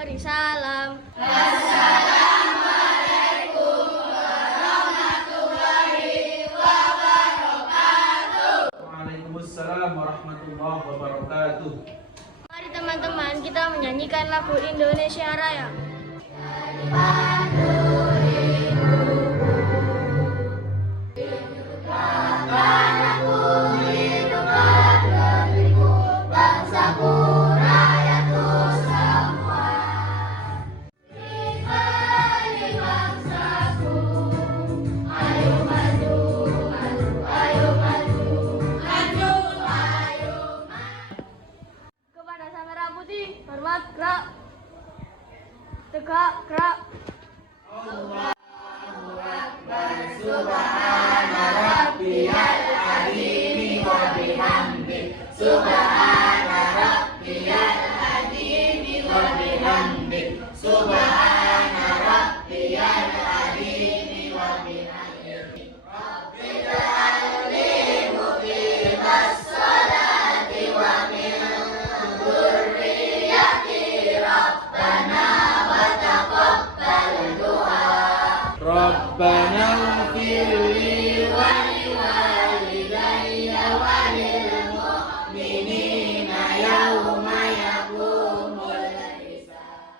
beri salam. Assalamualaikum warahmatullahi wabarakatuh. Waalaikumsalam warahmatullahi wabarakatuh. Mari teman-teman kita menyanyikan lagu Indonesia Raya. Kepada Sang Merah Putih, hormat gerak. Tegak gerak. Subhana rabbiyal azim wa bihamdi. Subhana rabbiyal azim wa bihamdi. Subhana rabbiyal azim wa bihamdi. Rabbij'alni muqimas sholati wa min dzurriyyati rabbana wa taqabbal du'a. Rabbana ighfirli wa liwalidayya wa lil mu'minina yawma yaqumul hisab.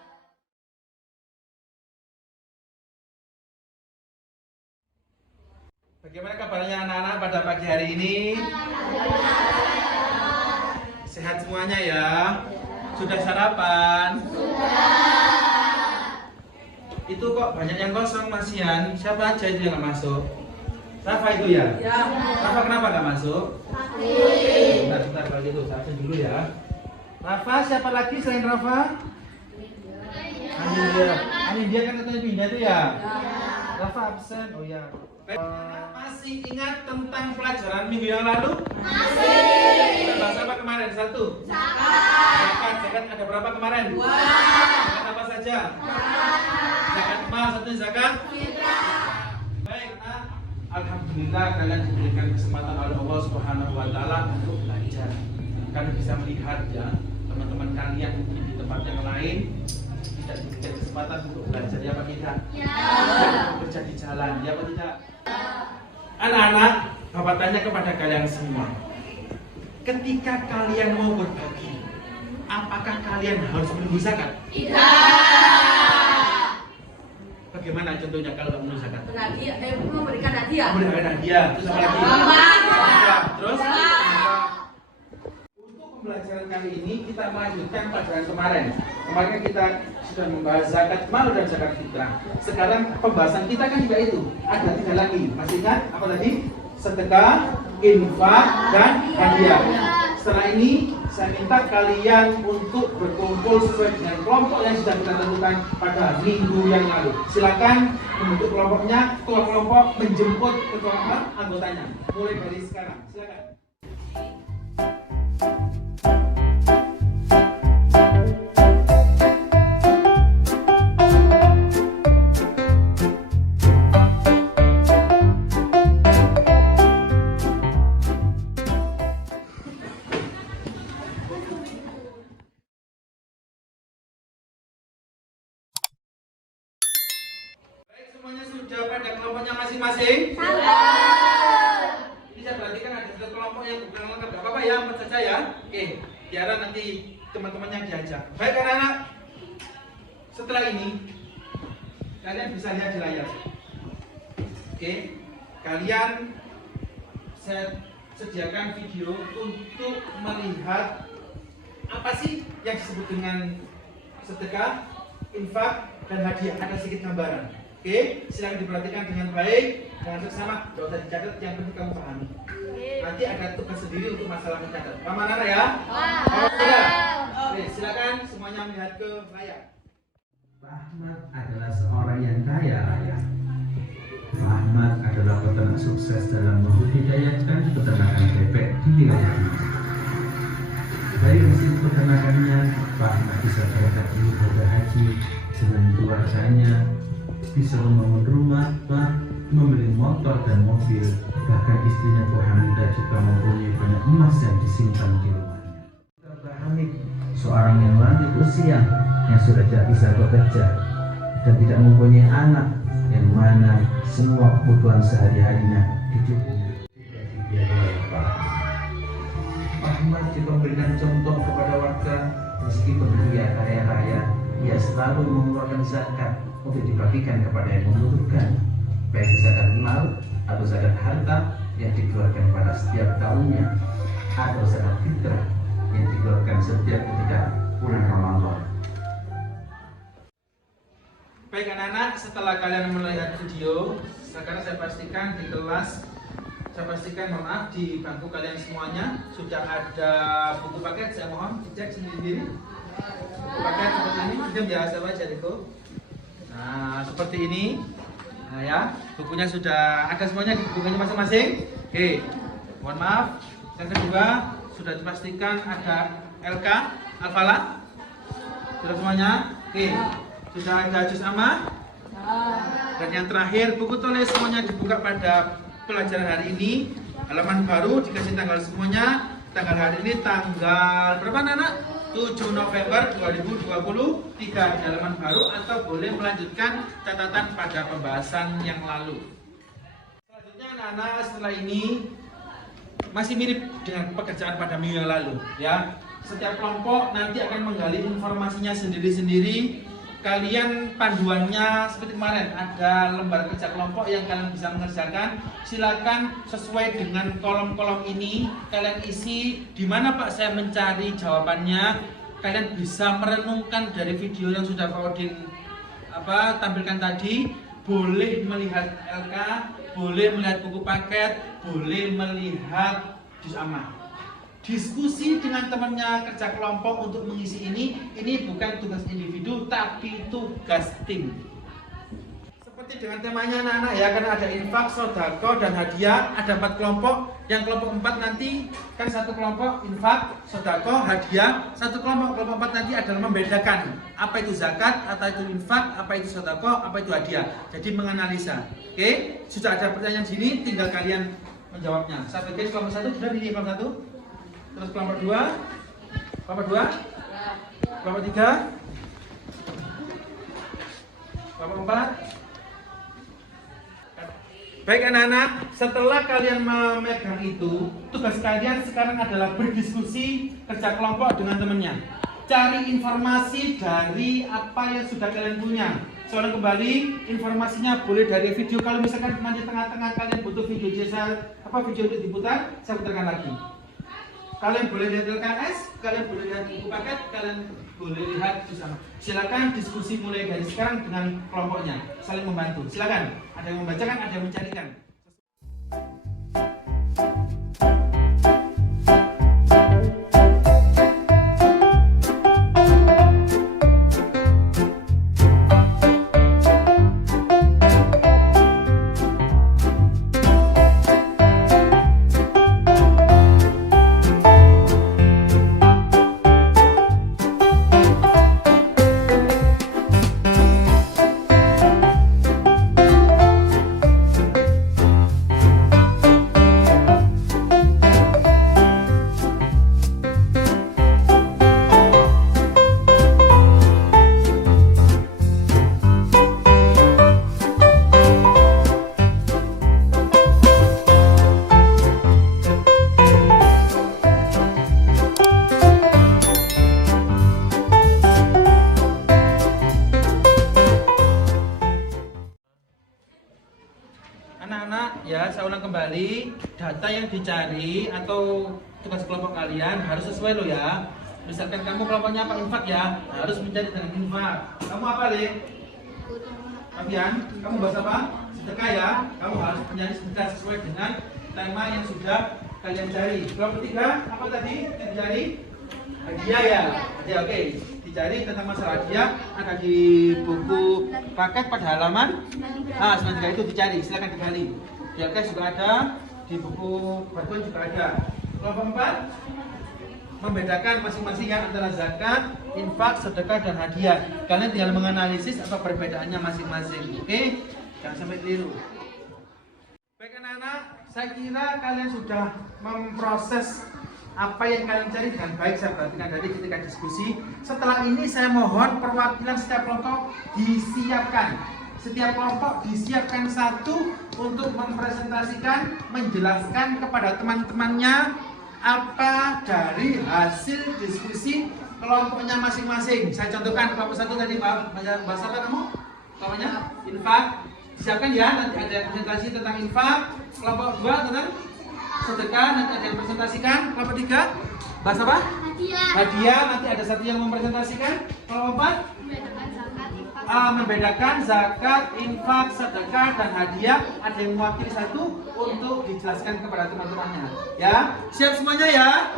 Bagaimana kabarnya anak-anak pada pagi hari ini? Sehat semuanya ya? Sudah sarapan? Itu kok banyak yang kosong Masian. Siapa aja itu yang nggak masuk? Rafa itu ya? Ya. Rafa kenapa nggak masuk? Bentar kalau gitu, saya absen dulu ya. Rafa, siapa lagi selain Rafa? Anindya kan katanya pindah itu ya? Rafa absen, oh ya. Masih ingat tentang pelajaran minggu yang lalu? Masih. Bahasa apa kemarin? Satu? Zakat ada berapa kemarin? 2. Zakat apa saja? Zakat mal, satu zakat fitrah. Baik, nah, alhamdulillah kalian diberikan kesempatan oleh Allah Subhanahu wa taala untuk belajar. Kalian bisa melihat ya, teman-teman kalian mungkin di tempat yang lain tidak diberikan kesempatan untuk belajar ya Pak kita. Ya. Bekerja di jalan ya Pak tidak. Anak-anak, Bapak tanya kepada kalian semua. Ketika kalian mau berbagi, apakah kalian harus menunggu zakat? Tidak. Bagaimana contohnya kalau nggak menunggu zakat? Memberikan hadiah. Memberikan hadiah. Terus apa lagi? Terus? Untuk pembelajaran kali ini kita melanjutkan pelajaran kemarin. Kemarin kita sudah membahas zakat mal dan zakat fitrah. Sekarang pembahasan kita kan juga itu. Ada 3 lagi. Masih ingat apa tadi? Sedekah, infak, dan hadiah. Setelah ini saya minta kalian untuk berkumpul sesuai dengan kelompok yang sudah kita tentukan pada minggu yang lalu. Silakan membentuk kelompoknya, kelompok menjemput kelompok anggotanya. Mulai dari sekarang. Silakan. Semuanya sudah pada kelompoknya masing-masing? Ini saya perhatikan ada satu kelompok yang bukan lengkap. Gak apa-apa ya, 4 saja ya. Oke, biar nanti teman-teman yang diajak. Baik anak-anak, setelah ini kalian bisa lihat di layar. Oke, kalian saya sediakan video untuk melihat apa sih yang disebut dengan sedekah, infak, dan hadiah. Ada sedikit gambaran. Oke, silakan diperhatikan dengan baik, dengan seksama, gak usah dicatat, yang penting kamu pahami. Nanti ada tugas sendiri untuk masalah mencatat. Paham anak ya? Oke, silakan semuanya melihat ke layar. Ahmad adalah seorang yang kaya raya. Ahmad adalah peternak sukses dalam membudidayakan peternakan bebek di wilayah ini. Dari hasil peternakannya, Pak Ahmad bisa berangkat ibadah haji dengan keluarganya, bisa membangun rumah, membeli motor dan mobil, bahkan istrinya Bu Hamidah juga mempunyai banyak emas yang disimpan di rumahnya. Pak Hamid, seorang yang lanjut usia, yang sudah tidak bisa bekerja dan tidak mempunyai anak, yang mana semua kebutuhan sehari-harinya hidupnya dibiayai oleh Pak Ahmad juga memberikan contoh kepada warga. Meskipun dia kaya raya, ia selalu mengeluarkan zakat untuk dibagikan kepada yang membutuhkan, baik zakat mal atau zakat harta yang dikeluarkan pada setiap tahunnya, atau zakat fitrah yang dikeluarkan setiap ketika bulan Ramadan. Baik anak-anak, setelah kalian melihat video, sekarang saya pastikan di kelas, mohon maaf, di bangku kalian semuanya sudah ada buku paket. Saya mohon dicek sendiri. Buku paket seperti ini, sudah biasa baca itu. Nah, seperti ini. Nah ya, bukunya sudah ada semuanya di bukunya masing-masing. Oke, mohon maaf. Yang kedua, sudah dipastikan ada LK, Al-Falah. Sudah semuanya? Oke. Sudah ada juz amma. Dan yang terakhir, buku tulis semuanya dibuka pada pelajaran hari ini. Halaman baru dikasih tanggal semuanya. Tanggal hari ini tanggal berapa anak? 7 November 2020. 3 di halaman baru, atau boleh melanjutkan catatan pada pembahasan yang lalu. Selanjutnya anak-anak, setelah ini masih mirip dengan pekerjaan pada minggu yang lalu ya. Setiap kelompok nanti akan menggali informasinya sendiri-sendiri. Kalian panduannya seperti kemarin, ada lembar kerja kelompok yang kalian bisa mengerjakan. Silakan sesuai dengan kolom-kolom ini kalian isi. Di mana Pak saya mencari jawabannya? Kalian bisa merenungkan dari video yang sudah Pak Odin tampilkan tadi. Boleh melihat LK, boleh melihat buku paket, boleh melihat juz amma. Diskusi dengan temannya, kerja kelompok untuk mengisi ini bukan tugas individu tapi tugas tim. Seperti dengan temanya anak-anak ya, karena ada infak, sodako, dan hadiah. Ada 4 kelompok. Yang kelompok 4 nanti kan satu kelompok infak, sodako, hadiah. Satu kelompok 4 nanti adalah membedakan apa itu zakat, apa itu infak, apa itu sodako, apa itu hadiah. Jadi menganalisa. Oke, sudah ada pertanyaan sini, tinggal kalian menjawabnya. Saya bagi kelompok 1 sudah ini kelompok 1. Terus kelompok 2, kelompok 3, kelompok 4. Baik anak-anak, setelah kalian memegang itu, tugas kalian sekarang adalah berdiskusi, kerja kelompok dengan temannya. Cari informasi dari apa yang sudah kalian punya. Soalnya kembali, informasinya boleh dari video. Kalau misalkan nanti tengah-tengah kalian butuh video video untuk diputar, saya putarkan lagi. Kalian boleh lihat LKS, kalian boleh lihat buku paket, kalian boleh lihat juz amma. Silakan diskusi mulai dari sekarang dengan kelompoknya, saling membantu. Silakan, ada yang membacakan, ada yang mencarikan. Anak-anak ya, saya ulang kembali, data yang dicari atau tugas kelompok kalian harus sesuai loh ya. Misalkan kamu kelompoknya apa infak ya, harus mencari dengan infak. Kamu apa Le? Fabian, kamu bahas apa? Sedekah ya, kamu harus mencari sedekah sesuai dengan tema yang sudah kalian cari. Kelompok 3 apa tadi yang dicari? Hadiah ya, hadiah. Oke. Dicari tentang masalah hadiah, ada di buku paket pada halaman 93 itu dicari, silakan digali. Di LKS juga ada, di buku bantuan juga ada. Kelompok 4 membedakan masing-masing ya antara zakat, infak, sedekah, dan hadiah. Kalian tinggal menganalisis apa perbedaannya masing-masing. Oke, jangan sampai keliru. Baik anak-anak, saya kira kalian sudah memproses apa yang kalian cari dengan baik. Saya perhatikan dari ketika diskusi. Setelah ini saya mohon perwakilan setiap kelompok disiapkan. Setiap kelompok disiapkan satu untuk mempresentasikan, menjelaskan kepada teman-temannya apa dari hasil diskusi kelompoknya masing-masing. Saya contohkan kelompok satu tadi, bahasa apa kamu? Kelompoknya infak. Siapkan ya, nanti ada presentasi tentang infak. Kelompok 2 tentang sedekah, nanti ada yang presentasikan. Kelompok 3 bahasa apa? Hadiah, nanti ada satu yang mempresentasikan. Kelompok 4 membedakan zakat, infak, sedekah, dan hadiah. Ada yang mewakili satu untuk dijelaskan kepada teman-temannya. Ya, siap semuanya ya?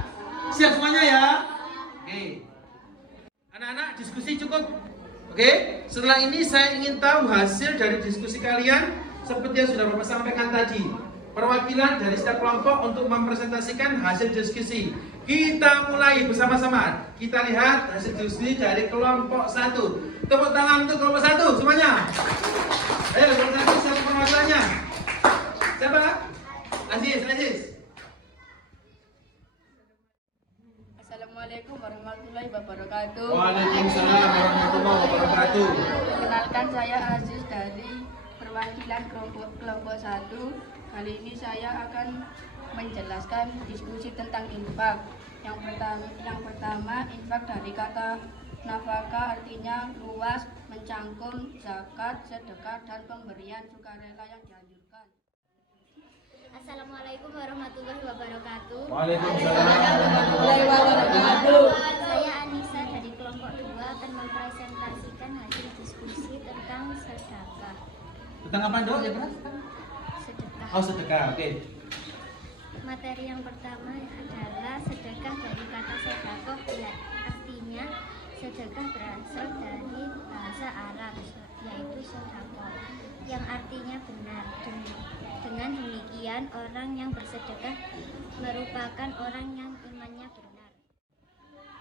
Siap semuanya ya? Oke. Anak-anak, diskusi cukup. Oke, setelah ini saya ingin tahu hasil dari diskusi kalian seperti yang sudah Bapak sampaikan tadi. Perwakilan dari setiap kelompok untuk mempresentasikan hasil diskusi. Kita mulai bersama-sama. Kita lihat hasil diskusi dari kelompok 1. Tepuk tangan untuk kelompok 1 semuanya. Ayo, kelompok 1 siapa perwakilannya? Siapa? Aziz. Assalamualaikum warahmatullahi wabarakatuh. Waalaikumsalam warahmatullahi wabarakatuh. Perkenalkan, saya Aziz dari perwakilan kelompok 1. Kali ini saya akan menjelaskan diskusi tentang infak. Yang pertama, infak dari kata nafkah artinya luas, mencangkum zakat, sedekah, dan pemberian sukarela yang dianjurkan. Assalamualaikum warahmatullahi wabarakatuh. Waalaikumsalam warahmatullahi wabarakatuh. Saya Anissa dari kelompok 2 akan mempresentasikan hasil diskusi tentang sedekah. Tentang apa, Dok? Ya, benar? Sedekah. Oh, sedekah. Oke. Materi yang pertama adalah sedekah dari kata sedekah, artinya sedekah berasal dari bahasa Arab, yaitu sedekah, yang artinya benar. Dengan demikian, orang yang bersedekah merupakan orang yang imannya benar.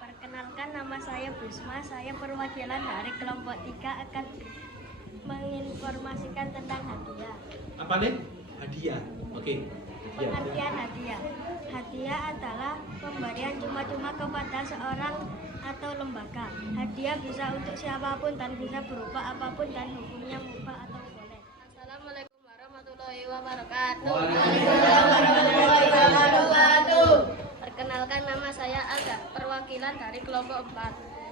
Perkenalkan, nama saya Busma, saya perwakilan dari kelompok 3 akan menginformasikan tentang hadiah. Apa nih? Hadiah. Oke. Pengertian hadiah. Hadiah adalah pemberian cuma-cuma kepada seorang atau lembaga. Hadiah bisa untuk siapapun dan bisa berupa apapun dan hukumnya mubah atau boleh. Assalamualaikum warahmatullahi wabarakatuh. Waalaikumsalam warahmatullahi wabarakatuh. Perkenalkan, nama saya Aga, perwakilan dari kelompok 4.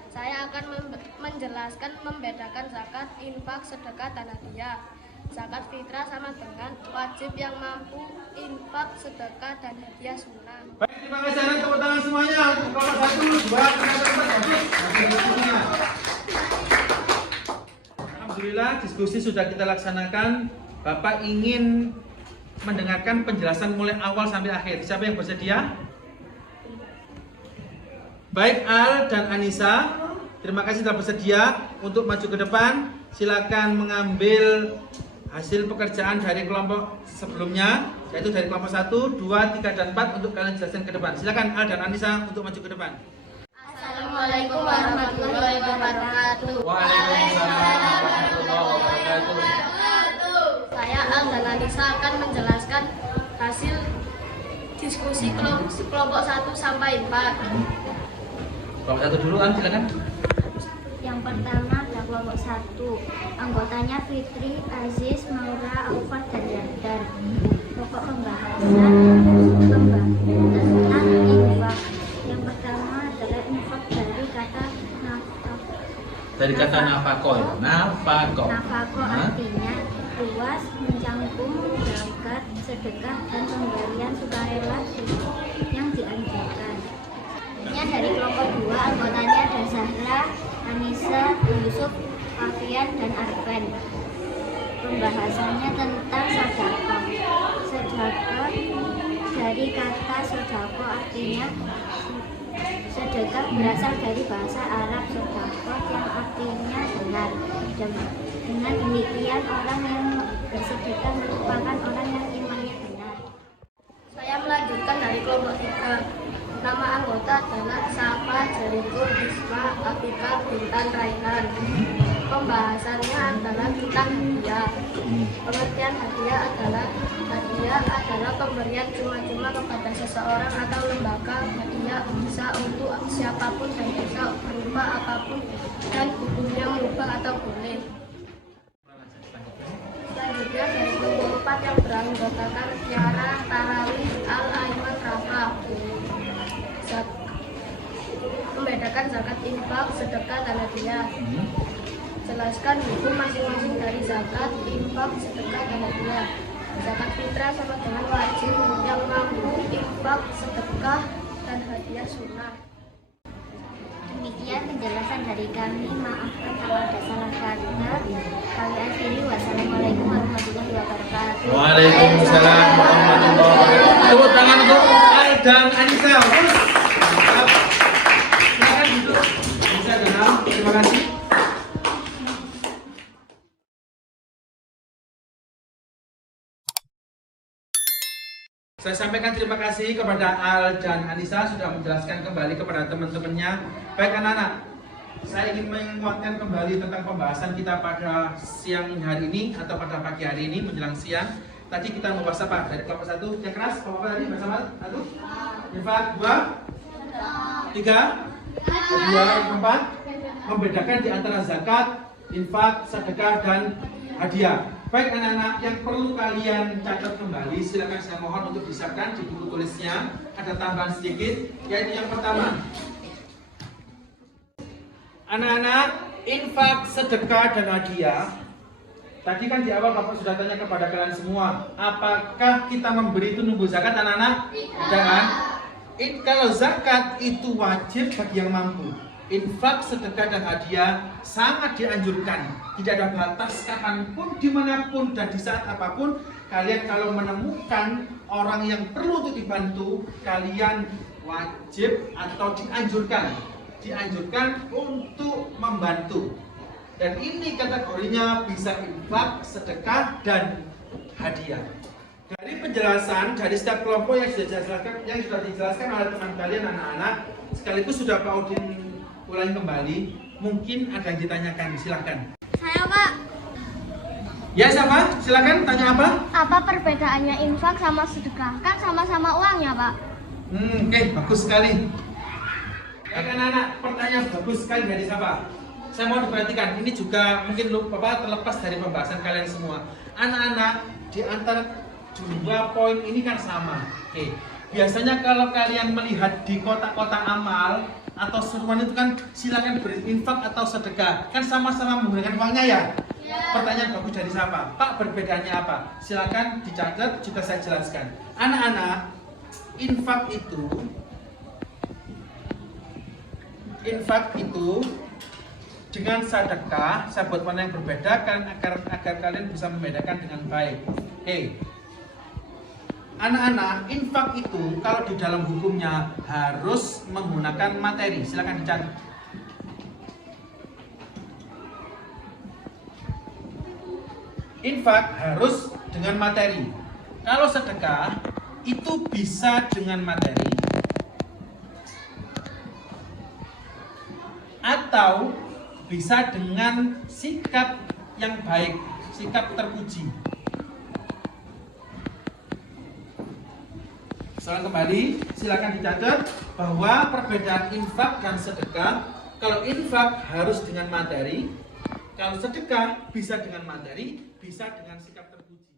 Saya akan menjelaskan membedakan zakat, infak, sedekah, dan hadiah. Zakat fitrah sama dengan wajib yang mampu, infak, sedekah, dan hadiah sunnah. Baik, terima kasih anak, tepuk tangan semuanya untuk kelompok 1, 2, 3, 4, bagus. Alhamdulillah, diskusi sudah kita laksanakan. Bapak ingin mendengarkan penjelasan mulai awal sampai akhir. Siapa yang bersedia? Baik, Al dan Anissa, terima kasih telah bersedia untuk maju ke depan. Silakan mengambil hasil pekerjaan dari kelompok sebelumnya, yaitu dari kelompok 1, 2, 3, dan 4 untuk kalian jelaskan ke depan. Silakan Al dan Anissa untuk maju ke depan. Assalamualaikum warahmatullahi wabarakatuh. Waalaikumsalam warahmatullahi wabarakatuh. Saya Al dan Anissa akan menjelaskan hasil diskusi kelompok 1 sampai 4. Kelompok 1 dulu, Al, silakan. Yang pertama ada kelompok 1, anggotanya Fitri, Aziz, Maura, Aufat, dan Yardan. Pokok pembahasan tentang infak. Yang pertama adalah infak dari kata nafkah. Dari kata nafako ya? Nafako. Nafkah artinya luas, mencangkum zakat, sedekah, dan pemberian sukarela yang dianjurkan. Ini dari kelompok 2, anggotanya ada Zahra, Anissa, Yusuf, Afian, dan Arven. Pembahasannya tentang sedekah. Sedekah dari kata sedekah artinya sedekah berasal dari bahasa Arab sedekah yang artinya benar. Dengan demikian, orang yang bersedekah merupakan orang yang imannya benar. Saya melanjutkan dari kelompok 3. Nama anggota adalah Safa, Jeriko, Isma, Afika, Bintan, Raihan. pembahasannya adalah tentang hadiah. Pengertian hadiah adalah pemberian cuma-cuma kepada seseorang atau lembaga. Hadiah bisa untuk siapapun dan bisa berupa apapun dan hukumnya mubah atau boleh. Selanjutnya dari kelompok 4 yang beranggotakan Tiara, Tarawih, Al-Aiman, Rafa. Membedakan zakat, infak, sedekah, dan hadiah. Jelaskan hukum masing-masing dari zakat, infak, sedekah, dan hadiah. Zakat fitrah sama dengan wajib, yang mampu, infak, sedekah, dan hadiah sunnah. Demikian penjelasan dari kami. Maafkan kalau ada salah kata. Kami akhiri. Wassalamualaikum warahmatullahi wabarakatuh. Waalaikumsalam warahmatullahi wabarakatuh. Tepuk tangan untuk Al dan Anissa. Silakan duduk. Bisa kenal. Terima kasih. Saya sampaikan terima kasih kepada Al dan Anissa sudah menjelaskan kembali kepada teman-temannya. Baik anak-anak, saya ingin menguatkan kembali tentang pembahasan kita pada siang hari ini atau pada pagi hari ini menjelang siang. Tadi kita membahas apa? Dari kelompok 1 yang keras, kelompok apa tadi? Bersama 1, infak, 2, 3, 2, 4. Membedakan di antara zakat, infak, sedekah, dan hadiah. Baik anak-anak, yang perlu kalian catat kembali, silakan saya mohon untuk disiapkan di buku tulisnya. Ada tambahan sedikit, yaitu yang pertama. Anak-anak, infak, sedekah, dan hadiah. Tadi kan di awal Bapak sudah tanya kepada kalian semua, apakah kita memberi itu nunggu zakat anak-anak? Tidak kan? Kalau zakat itu wajib bagi yang mampu. Infak, sedekah, dan hadiah sangat dianjurkan. Tidak ada batas kapanpun, dimanapun, dan di saat apapun. Kalian kalau menemukan orang yang perlu untuk dibantu, kalian wajib atau dianjurkan untuk membantu. Dan ini kategorinya bisa infak, sedekah, dan hadiah. Dari penjelasan dari setiap kelompok yang sudah dijelaskan oleh teman kalian anak-anak, sekaligus sudah Pak Udin ulangi kembali, mungkin ada yang ditanyakan, silakan. Saya Pak. Ya siapa? Silakan tanya apa? Apa perbedaannya infak sama sedekah? Kan sama-sama uang ya Pak? Oke, bagus sekali. Anak-anak, pertanyaan bagus sekali dari siapa? Saya mau diperhatikan, ini juga mungkin Bapak terlepas dari pembahasan kalian semua. Anak-anak, di antara dua poin ini kan sama. Oke. Biasanya kalau kalian melihat di kotak-kotak amal atau seruan itu kan silakan berinfak atau sedekah, kan sama-sama menggunakan uangnya ya? Pertanyaan bagus dari siapa? Pak, perbedaannya apa? Silakan dicatat, juga saya jelaskan. Anak-anak, infak itu dengan sedekah, saya buat warna yang berbeda kan agar kalian bisa membedakan dengan baik. Oke. Anak-anak, infak itu kalau di dalam hukumnya harus menggunakan materi. Silakan dicatat. Infak harus dengan materi. Kalau sedekah itu bisa dengan materi atau bisa dengan sikap yang baik, sikap terpuji. Soal kembali, silakan dicatat bahwa perbedaan infak dan sedekah. Kalau infak harus dengan materi, kalau sedekah bisa dengan materi, bisa dengan sikap terpuji.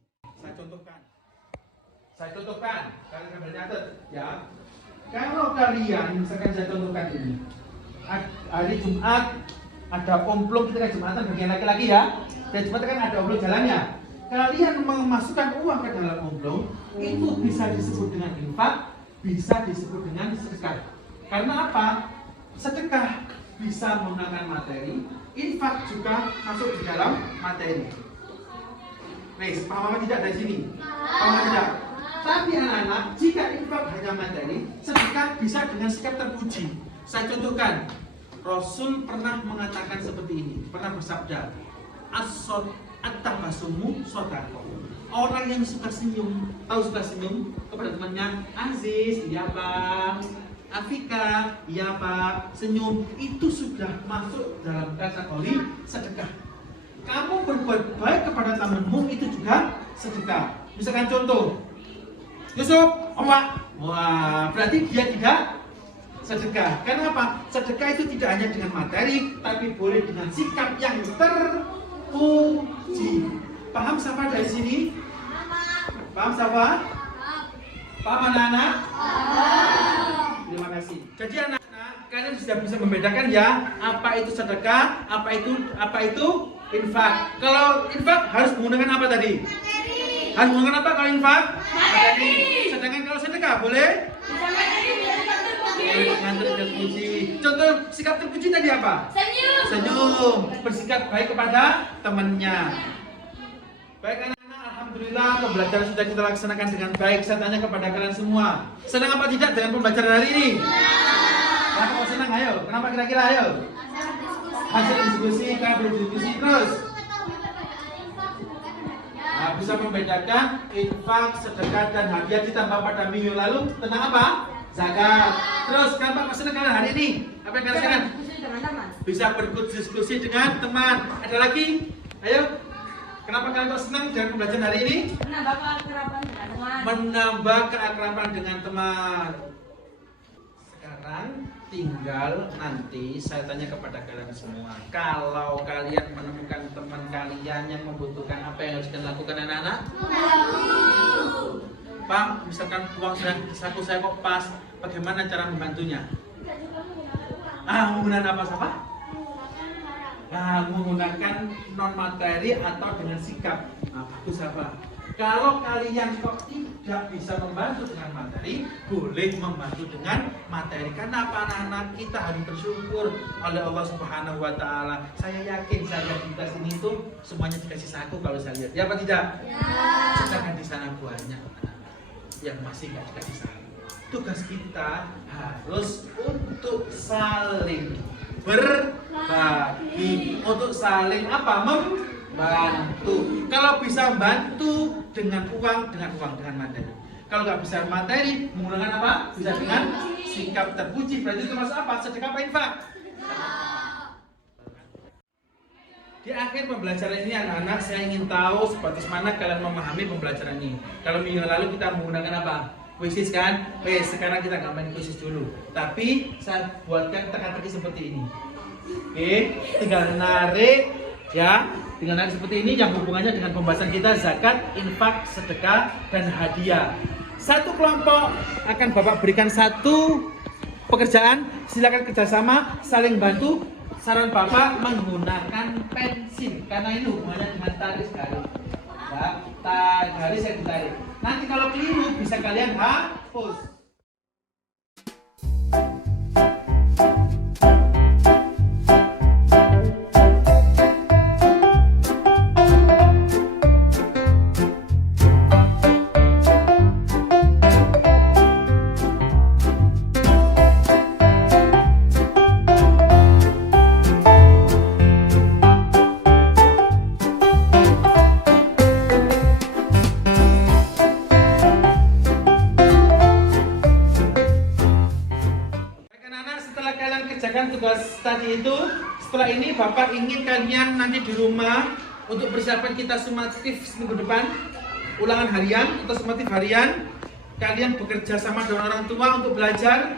Saya contohkan, kalian sambil catat ya. Kalau kalian, misalkan saya contohkan ini, hari Jumat ada omplong, kita kan Jumatan bagian laki-laki ya. Dan Jumat kan ada omplong jalannya. Kalian memasukkan uang ke dalam omplong, itu bisa disebut dengan infak, bisa disebut dengan sedekah. Karena apa? Sedekah bisa menggunakan materi, infak juga masuk di dalam materi. Wes, paham apa tidak dari sini? Paham apa tidak? Tapi anak-anak, jika infak hanya materi, sedekah bisa dengan sikap terpuji. Saya contohkan, Rasul pernah mengatakan seperti ini, pernah bersabda, at-tabassumu shadaqah. Orang yang suka senyum, tahu suka senyum kepada temannya, Aziz, iya Pak, Afika, iya Pak, senyum itu sudah masuk dalam kategori sedekah. Kamu berbuat baik kepada temanmu itu juga sedekah. Misalkan contoh, Yusuf, wah, berarti dia tidak sedekah. Kenapa? Sedekah itu tidak hanya dengan materi, tapi boleh dengan sikap yang terpuji. Paham Safa dari sini? Paham Safa? Paham anak-anak? Terima kasih. Jadi anak-anak, kalian sudah bisa membedakan ya, apa itu sedekah, apa itu infak. Kalau infak harus menggunakan apa tadi? Harus menggunakan apa kalau infak? Materi. Sedangkan kalau sedekah boleh? Dengan terpuji. Contoh sikap terpuji tadi apa? Senyum. Bersikap baik kepada temannya. Baik anak-anak, alhamdulillah pembelajaran sudah kita laksanakan dengan baik. Saya tanya kepada kalian semua, senang apa tidak dengan pembelajaran hari ini? Kenapa kau senang? Ayo, kenapa kira-kira? Ayo. Hasil diskusi, kita berdiskusi terus. Nah, bisa membedakan infak, sedekah dan hadiah ditambah pada minggu lalu tentang apa? Zakat. Terus kenapa kau senang kalian hari ini? Apa yang kalian senang? Bisa berdiskusi dengan teman. Ada lagi? Ayo. Kenapa kalian kok senang dengan pembelajaran hari ini? Menambah keakraban dengan teman. Menambah keakraban dengan teman. Sekarang tinggal nanti saya tanya kepada kalian semua. Kalau kalian menemukan teman kalian yang membutuhkan, apa yang harus kalian lakukan anak-anak? Pak, misalkan uang saku saya kok pas, bagaimana cara membantunya? Menggunakan apa Safa? Menggunakan non materi atau dengan sikap. Bagus apa? Kalau kalian kok tidak bisa membantu dengan materi, boleh membantu dengan materi. Karena apa anak-anak, kita harus bersyukur oleh Allah Subhanahu Wa Taala. Saya yakin saya di tas ini tuh semuanya dikasih saku kalau saya lihat. Ya apa tidak? Ya. Sedangkan di sana banyak anak-anak yang masih nggak dikasih saku. Tugas kita harus untuk saling berbagi, untuk saling apa? Membantu. Kalau bisa bantu dengan uang, dengan materi. Kalau nggak bisa materi, menggunakan apa? Bisa dengan sikap terpuji. Berarti itu termasuk apa? Sedekah apa infak? Di akhir pembelajaran ini anak-anak, saya ingin tahu seperti mana kalian memahami pembelajaran ini. Kalau minggu lalu kita menggunakan apa? Kuisis kan? Sekarang kita nggak main kuisis dulu. Tapi saya buatkan teka-teki seperti ini. Tinggal narik ya. Tinggal narik seperti ini yang hubungannya dengan pembahasan kita zakat, infak, sedekah, dan hadiah. Satu kelompok akan Bapak berikan satu pekerjaan, silakan kerjasama, saling bantu. Saran Bapak menggunakan pensil karena ini hubungannya dengan tarik garis. Ya, garis saya ditarik. Nanti kalau keliru bisa kalian hapus. Tugas tadi itu, setelah ini Bapak ingin kalian nanti di rumah untuk persiapan kita sumatif minggu depan, ulangan harian atau sumatif harian, kalian bekerja sama dengan orang tua untuk belajar.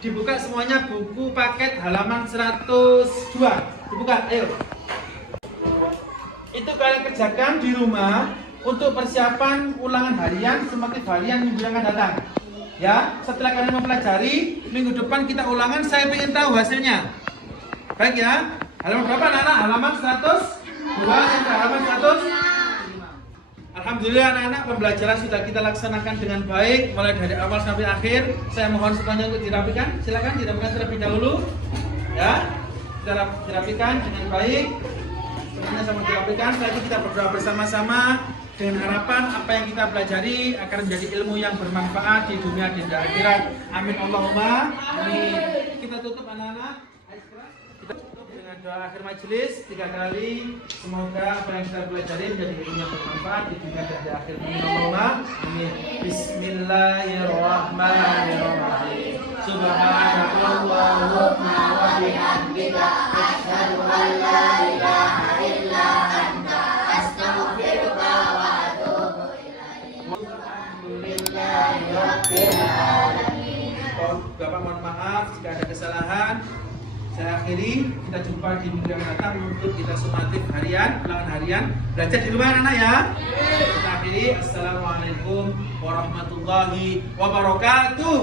Dibuka semuanya buku paket halaman 102. Dibuka, ayo. Itu kalian kerjakan di rumah untuk persiapan ulangan harian, sumatif harian minggu yang akan datang. Ya, setelah kalian mempelajari, minggu depan kita ulangan, saya ingin tahu hasilnya. Baik ya, halaman berapa anak-anak? Halaman 102 sampai halaman 105. Alhamdulillah anak-anak, pembelajaran sudah kita laksanakan dengan baik, mulai dari awal sampai akhir. Saya mohon semuanya untuk dirapikan, silakan dirapikan terlebih dahulu. Ya, dirapikan dengan baik. Semuanya sama dirapikan, setelah itu kita berdoa bersama-sama. Dengan harapan apa yang kita pelajari akan menjadi ilmu yang bermanfaat di dunia dan di akhirat. Amin Allahumma amin. Kita tutup anak-anak. Kita tutup dengan doa akhir majelis 3 kali. Semoga apa yang kita pelajari menjadi ilmu yang bermanfaat di dunia dan di akhirat. Amin Allahumma amin. Bismillahirrahmanirrahim. Subhanallahumma wa bihamdika asyhadu an la ilaha illa Bapak mohon maaf jika ada kesalahan. Saya akhiri, kita jumpa di minggu yang datang untuk kita sumatif harian, ulangan harian. Belajar di rumah anak-anak ya. Kita akhiri, assalamualaikum warahmatullahi wabarakatuh.